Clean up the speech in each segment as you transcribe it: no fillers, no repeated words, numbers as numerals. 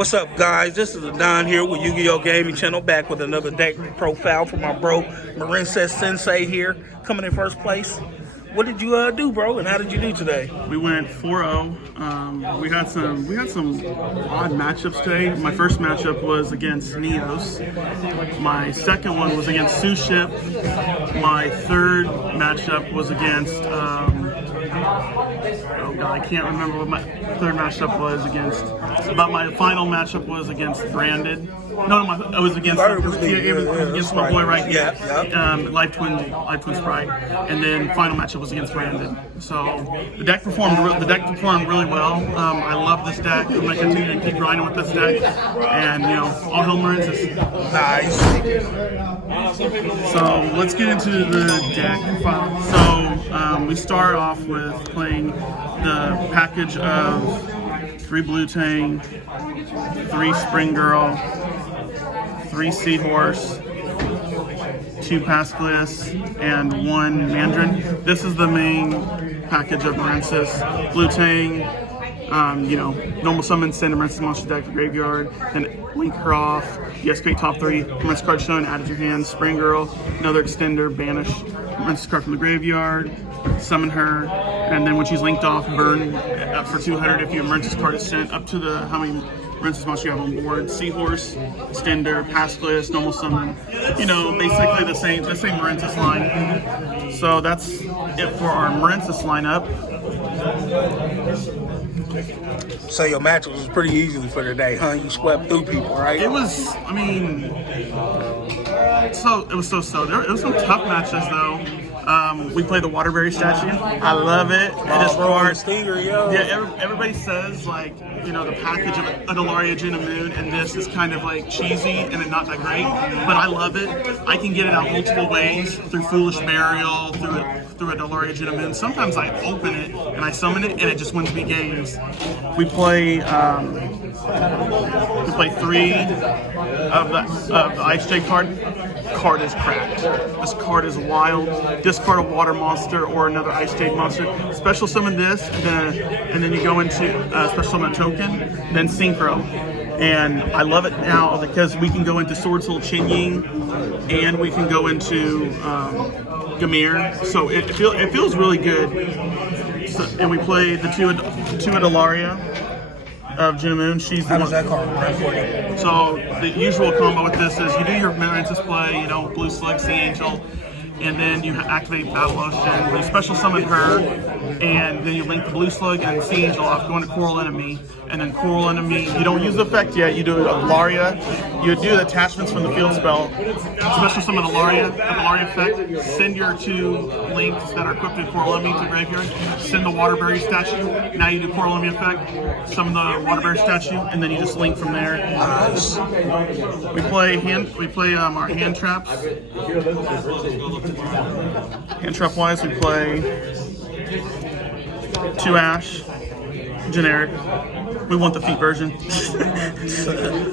What's up, guys? This is Don here with Yugioh Gaming Channel, back with another deck profile for my bro Marincess-Sensei here, coming in first place. What did you do, bro, and how did you do today? We went 4-0. We had some odd matchups today. My first matchup was against Neos. My second one was against Suship. My third matchup was against oh god, I can't remember what my third matchup was against. But my final matchup was against Branded. No, it was against against my boy right here. Live Twin Sprite. And then final matchup was against Branded. So the deck performed really well. I love this deck. I'm gonna continue to keep grinding with this deck. And all hail Marincess. Nice. So let's get into the deck file. So we start off with playing the package of 3 Blue Tang, 3 Spring Girl, 3 Seahorse, 2 Pascalus, and 1 Mandarin. This is the main package of Marincess. Blue Tang, normal summon, send a Marincess monster deck to graveyard, then link her off. You activate top 3 Marincess card shown, add it to your hand. Spring Girl, another extender, banish Marincess card from the graveyard, summon her, and then when she's linked off, burn for 200 if your Marincess card is sent up to the how many Marincess monsters you have on board. Seahorse, extender, Pascalus, normal summon. Basically the same Marincess line. So that's it for our Marincess lineup. So your match was pretty easily for today, huh? You swept through people, right? It was, it was so. It was some tough matches though. We played the Waterberry statue. I love it. It is hard. Yeah, everybody says the package of Adalaria, Jin and Moon, and this is kind of cheesy and not that great, but I love it. I can get it out multiple ways, through Foolish Burial, through Adalaria, Jin and Moon. Sometimes I open it and I summon it and it just wins me games. We play 3 of the Ice J card. Card is cracked. This card is wild. Discard a water monster or another Ice Jade monster. Special summon this, and then you go into special summon a token, then Synchro. And I love it now because we can go into Sword Soul Chin-Ying, and we can go into Gamir. So it feels really good. So, and we play the two Adalaria of Jin and Moon. She's the one. That card? So the usual combo with this is you do your Marincess play, Blue Slug, Sea Angel, and then you activate Battle Ocean. You special summon her, and then you link the Blue Slug and Sea Angel off, go into Coral Enemy, and then Coral Enemy. You don't use the effect yet. You do Adalaria. You do the attachments from the field spell. Special summon Adalaria effect. Send your 2 links that are equipped with Coral Enemy to graveyard. Send the Waterberry statue. Now you do Coral Enemy effect. Summon the Waterberry statue, and then you just link from there. We play our hand traps. Hand trap wise, we play 2 Ash, generic. We want the feet version.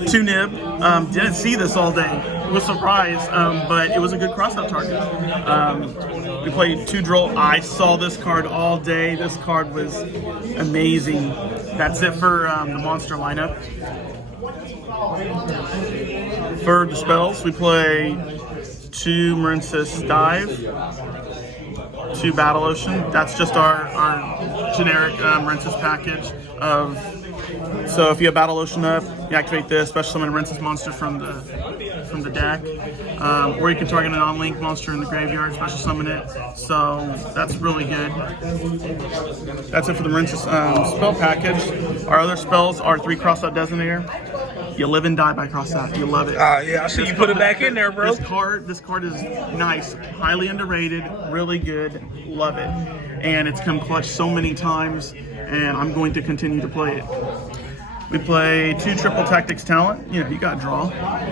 2 Nib. Didn't see this all day. Was surprised, but it was a good crossout target. We played 2 Droll. I saw this card all day. This card was amazing. That's it for the monster lineup. For the spells, we play 2 Marincess Dive, 2 Battle Ocean. That's just our generic Marincess package of. So if you have Battle Ocean up, you activate this, special summon a Marincess monster from the deck, or you can target a non-link monster in the graveyard, special summon it. So that's really good. That's it for the Marincess spell package. Our other spells are 3 Crossout Designator. You live and die by Crossout. You love it. Yeah, I see you put it back in there, bro. This card is nice, highly underrated, really good. Love it, and it's come clutch so many times, and I'm going to continue to play it. We play 2 Triple Tactics Talent. You got draw,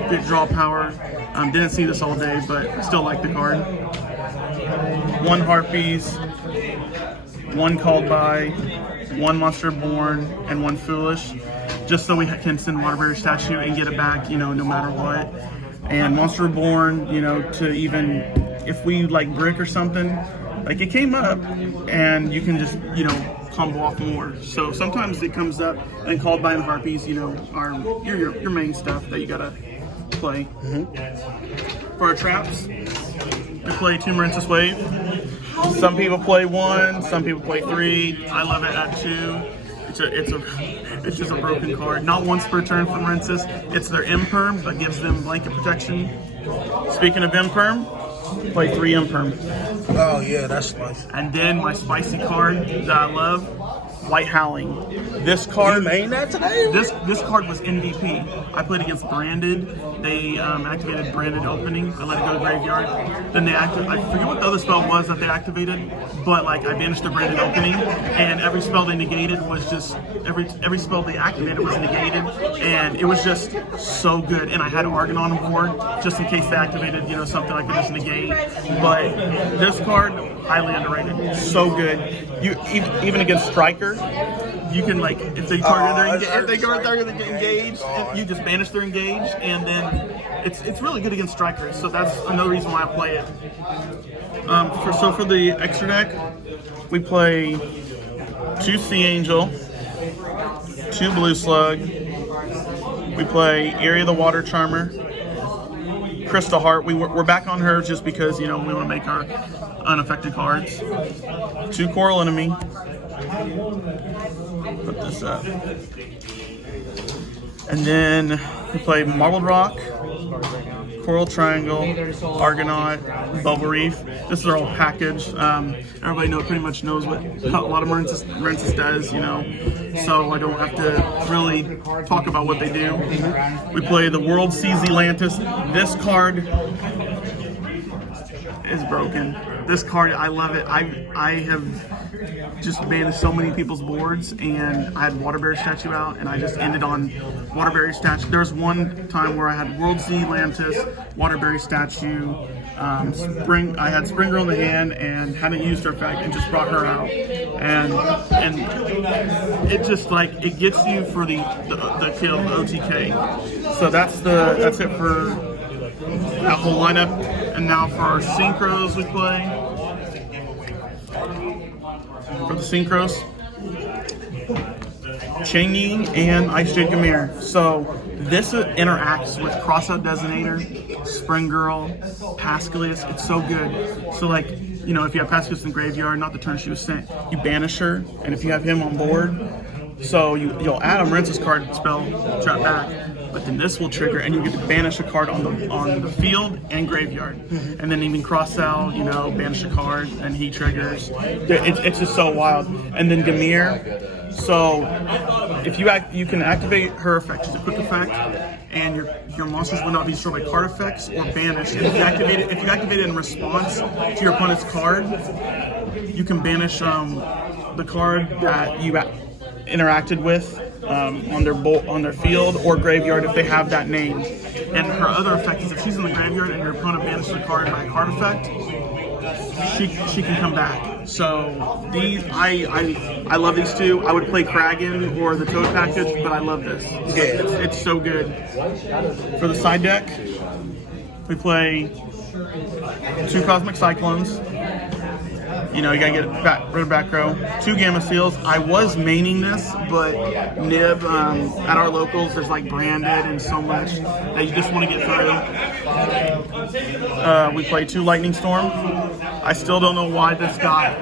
big draw power. Didn't see this all day, but still like the card. 1 Harpies, 1 Called By, 1 Monster Born, and 1 Foolish, just so we can send Waterberry statue and get it back, no matter what. And Monster Born, to even if we brick or something, it came up, and you can just combo off more. So sometimes it comes up and called by and harpies, you know, are your main stuff that you gotta play. For our traps, we play 2 Marincess Wave. Some people play 1, some people play 3. I love it at 2. It's just a broken card. Not once per turn for Marincess. It's their Imperm that gives them blanket protection. Speaking of Imperm, play 3 Imperm. Oh yeah, that's spicy. And then my spicy card that I love, White Howling. This card, You made that today? this card was MVP. I played against Branded. They activated Branded Opening. I let it go to Graveyard. Then they activated, I forget what the other spell was that they activated, but like I banished the Branded Opening, and every spell they negated was just, every spell they activated was negated, and it was just so good. And I had Argon on board just in case they activated, you know, something I could just negate. But this card, highly underrated. So good. You even against Striker, you can like if they target they get engaged, you just banish their engage, and then it's really good against Strikers. So that's another reason why I play it. For the extra deck, we play 2 Sea Angel, 2 Blue Slug. We play Area of the Water Charmer, Crystal Heart. We're back on her just because, you know, we want to make our unaffected cards. 2 Coral Enemy. Put this up. And then we play Marbled Rock, Coral Triangle, Argonaut, Bubble Reef. This is our whole package. Everybody pretty much knows what a lot of Marincess does, you know. So I don't have to really talk about what they do. We play the World Seas Atlantis. This card is broken. This card, I love it. I have just banished so many people's boards, and I had Waterberry Statue out, and I just ended on Waterberry Statue. There was one time where I had World Sea Atlantis, Waterberry Statue, I had Spring Girl in the hand and hadn't used her effect and just brought her out. And it just like, it gets you for the kill, the OTK. So that's it for that whole lineup. And now for our synchros we play. For the synchros, Changyi and Ice Jade Gamir. So this interacts with Crossout Designator, Spring Girl, Pascalius. It's so good. So like, you know, if you have Pascalius in the graveyard, not the turn she was sent, you banish her, and if you have him on board, so you'll add a Marincess card spell, trap back, but then this will trigger, and you get to banish a card on the field and graveyard, and then even cross out, you know, banish a card, and he triggers. It's just so wild. And then Gamir, so if you can activate her effect. She's a quick effect, and your monsters will not be destroyed by card effects or banished. And if you activate it in response to your opponent's card, you can banish the card that you interacted with on their field or graveyard if they have that name. And her other effect is if she's in the graveyard and your opponent banishes a card by a card effect, she can come back. So these I love these two. I would play Kragan or the Toad package, but I love this. It's so good. For the side deck, we play 2 Cosmic Cyclones. You know, you gotta get rid of back row. 2 Gamma Seals. I was maining this, but Nib, at our locals, there's like Branded and so much that you just want to get through. We play 2 Lightning Storm. I still don't know why this got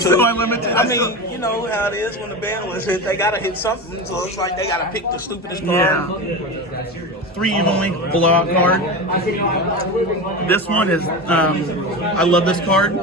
so unlimited. I mean, you know how it is when the band was hit, they gotta hit something, so it's like they gotta pick the stupidest card. Yeah. 3 Evenly Blowout card. This one is, I love this card,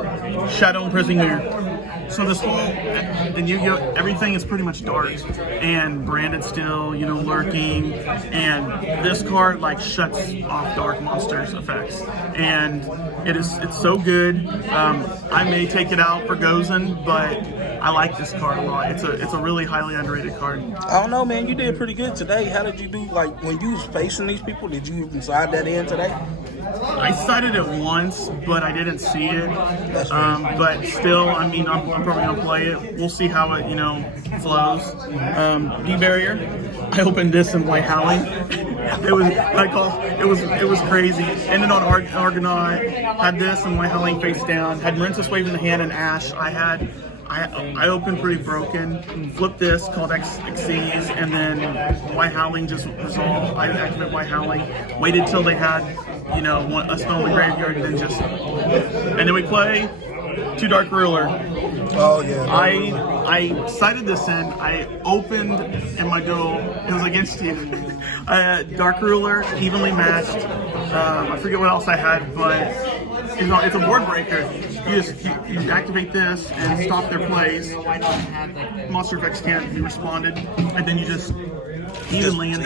Shadow Imprisoning Mirror. So this whole, in Yu-Gi-Oh, everything is pretty much dark and Branded still, you know, lurking, and this card like shuts off dark monsters effects, and it's so good. I may take it out for Gozen, but I like this card a lot. It's a really highly underrated card. I don't know, man. You did pretty good today. How did you do? Like when you was facing these people, did you even side that in today? I cited it once, but I didn't see it. But still, I mean, I'm probably gonna play it. We'll see how it, you know, flows. D-Barrier. I opened this in White Howling. It was crazy. Ended on Argonaut. Had this and White Howling face down. Had Marincess Wave in the hand and Ash. I I opened pretty broken, flipped this, called Xyz, and then White Howling just resolved. I activated White Howling, waited till they had, you know, a spell in the graveyard, and then we play 2 Dark Ruler. Oh yeah. I sighted this in. I opened in my duel. It was against you. Dark Ruler, evenly matched. I forget what else I had, but you know, it's a board breaker. You activate this and stop their plays. Monster effects can't be responded, and then you just evenly and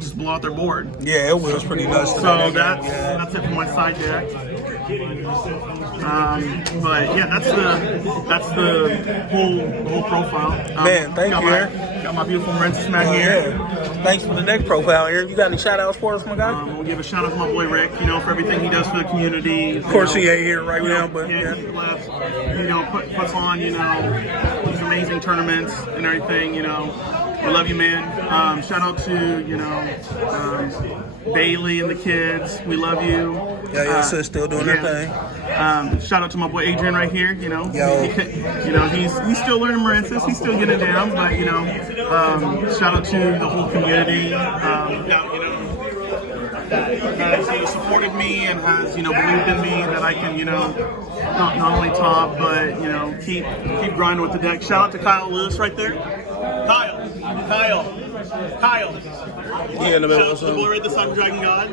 just blow out their board. Yeah, it was pretty nuts. So that's it for my side deck. But yeah, that's the whole profile. Man, thank you, Aaron. Got my beautiful Marincess mat here. Yeah. Thanks for the deck profile, Aaron. You got any shout outs for us, my guy? We'll give a shout out to my boy Rick, you know, for everything he does for the community. Of course, he ain't here right now, but yeah, he left, you know, puts on, you know, these amazing tournaments and everything, you know. We love you, man. Shout out to, you know, Bailey and the kids. We love you. Yeah, your sis still doing her thing. Shout out to my boy Adrian right here. You know, Yo. you know, he's still learning Marincess. He's still getting it down, but you know, shout out to the whole community. You know, that has supported me and has, you know, believed in me that I can, you know, not only top, but you know, keep grinding with the deck. Shout out to Kyle Lewis right there. Kyle. Yeah, in the middle Shout out to the boy right, the Sun Dragon God.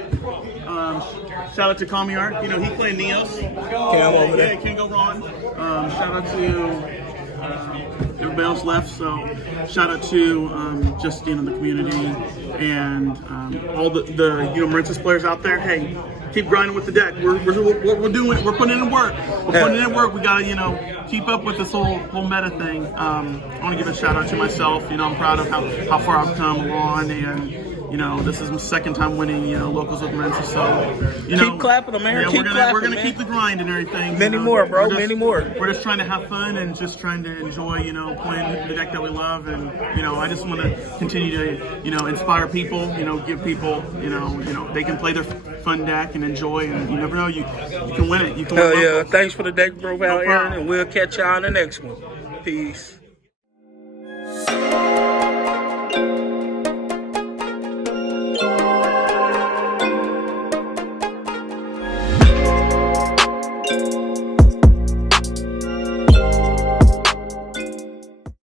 Shout out to Kamiar. You know, he played Neos. Cam over there. Yeah, can't go wrong. Shout out to everybody else left. So shout out to just, you know, the community and all the you know, Marincess players out there. Hey, keep grinding with the deck. We're doing. We're putting in work. We're putting in work. We gotta, you know, keep up with this whole meta thing. I want to give a shout out to myself. You know, I'm proud of how far I've come along, and you know, this is my second time winning, you know, locals with Marincess. So you know, Keep clapping them, man. Yeah, we're gonna keep the grind and everything. Many more, bro. Many more. We're just trying to have fun and just trying to enjoy, you know, playing the deck that we love, and you know, I just want to continue to, you know, inspire people. You know, give people, you know, they can play their fun deck and enjoy, and you never know, you can win it. You can. Hell yeah! Thanks for the deck profile, Aaron, and we'll catch y'all on the next one. Peace.